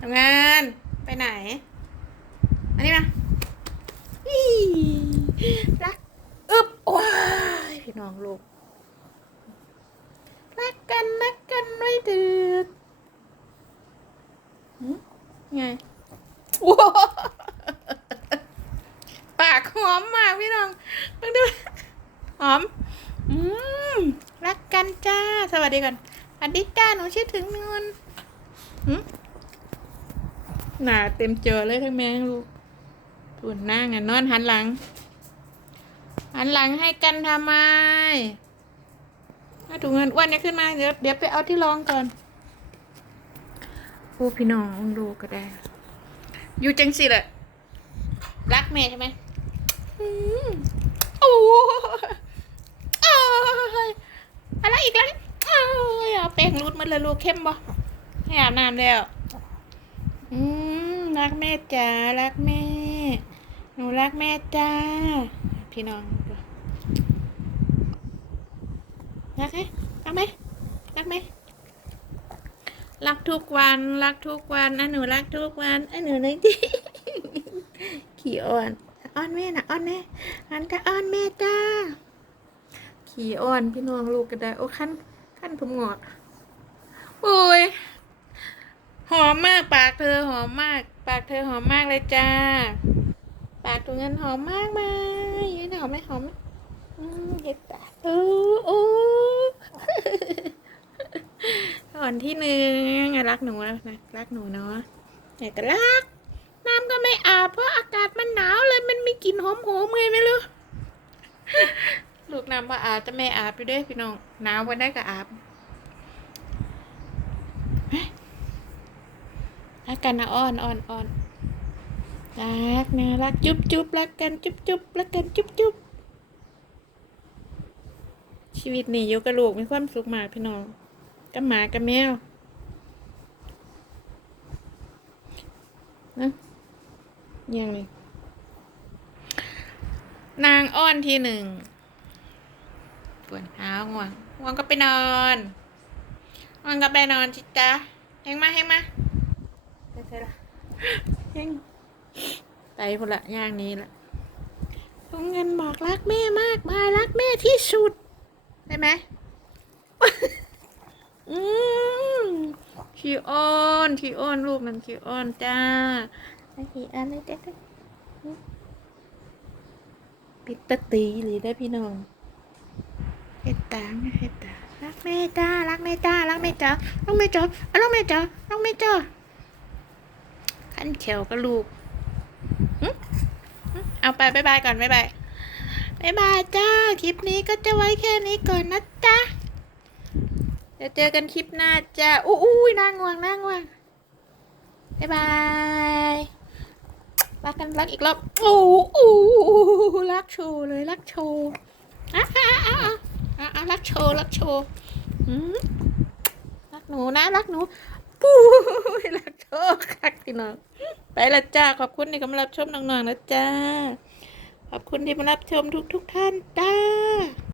ทำงานไปไหน อันนี้มาอีรักอึบว้ายพี่น้องลูกรักกันรักกันไม่ถึกหึไงว้าปากหอมมากพี่น้องมาดูหอม อืมรักกันจ้า สวัสดีก่อนสวัสดีจ้า หนูชื่อถึงนวลหืม หนาเต็มเจอเลยทั้งแม่ทั้งลูกทุนหน้าไงนอนหันหลัง หันหลังให้กันทำไมถ้าถุงเงินอ้วนเนี่ยขึ้นมา เดี๋ยวเดี๋ยวไปเอาที่รองก่อนโอ้พี่น้องดูก็ได้ อยู่จังสิแหละรักแม่ใช่ไหมอืมโอ้เอ้ยอะไรอีกแล้วเอ้ยเอาแป้งรูดมาเลยลูกเข้มบ่ให้อาบน้ำแล้วอืม รักแม่จ๋ารักแม่ หนูรักแม่จ้า พี่น้องรักไหมรักไหมรักไหมรักทุกวันรักทุกวันอะหนูรักทุกวันอะหนูเลยดิขี่อ่อนอ้อนแม่นะอ้อนแม่อันก็อ้อนแม่จ้า ขี่อ่อนพี่น้องลูกก็ได้โอ้ขั้นขั้นผมงอกโอ้ยหอมมากปากเธอหอมมากากเธอหอมมากเลยจ้า ปากตัวเงินหอมมากมายยืนหอมไหมหอมไหมอืมเห็ดปากโอ้โอ้ก่อนที่หนึ่งอะรักหนูนะรักหนูเนาะแต่ก็รัก น้ำก็ไม่อาบเพราะอากาศมันหนาวเลยมันมีกลิ่นหอมๆไงไม่รู้ลูกน้ำว่าอาบจะไม่อาบอยู่เด้วยพี่น้องหนาววันได้ก็อาบ รักกันนะอ้อนอ้อนอ้อนรักนะรักจุ๊บจุ๊บรักกันจุ๊บจุ๊บรักกันจุ๊บจุ๊บชีวิตนี่อยู่กับลูกมีความสุขมากพี่น้องกับหมากับแมวนะยังเลยนางอ้อนทีหนึ่งปวดเท้าง่วงง่วงก็ไปนอนง่วงก็ไปนอนจิจ้าแหงมาแหงมา ละเฮงไปพนละย่างนี้ละทงเงินบอกรักแม่มากมายรักแม่ที่สุดได้ไหมอืมขี้อ้อนขี้อ้อนลูกมันขี้อ้อนจ้าไอ้ขี้อ้อนเลยเด็กปิดตะตีหรือได้พี่น้องเฮ็ดตางเฮ็ดตารักแม่จ้ารักแม่จ้ารักแม่จ้ารักแม่จ้ารักแม่จ้ารักแม่จ้า ขั้นเขียวก็ลูกเอาไปบายบายก่อนบายบายบายบายจ้า คลิปนี้ก็จะไว้แค่นี้ก่อนนะจ๊ะเดี๋ยวเจอกันคลิปหน้าจ้าอู้อู้ยนาง่วงน่าง่วงบายบายรักกันรักอีกรอบโอ้อู้รักโชว์เลยรักโชว์อะอะอะอะอะอะรักโชว์รักโชว์รักหนูนะรักหนูปูยรัก โอ้คักพี่น้อง ไปละจ้า ขอบคุณที่กำลังรับชมน้องๆนะจ้า ขอบคุณที่มารับชมทุกๆทท่านจ้า